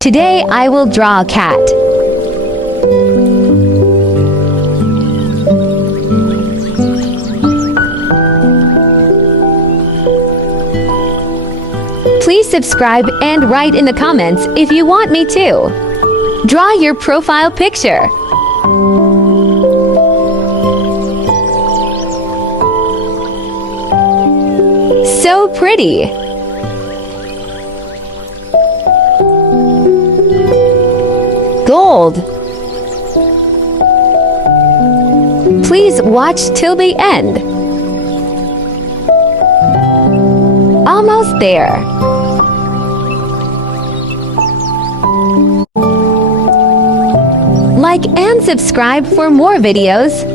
Today I will draw a cat. Please subscribe and write in the comments if you want me to. Draw your profile picture. So pretty. Gold. Please watch till the end. Almost there. Like and subscribe for more videos.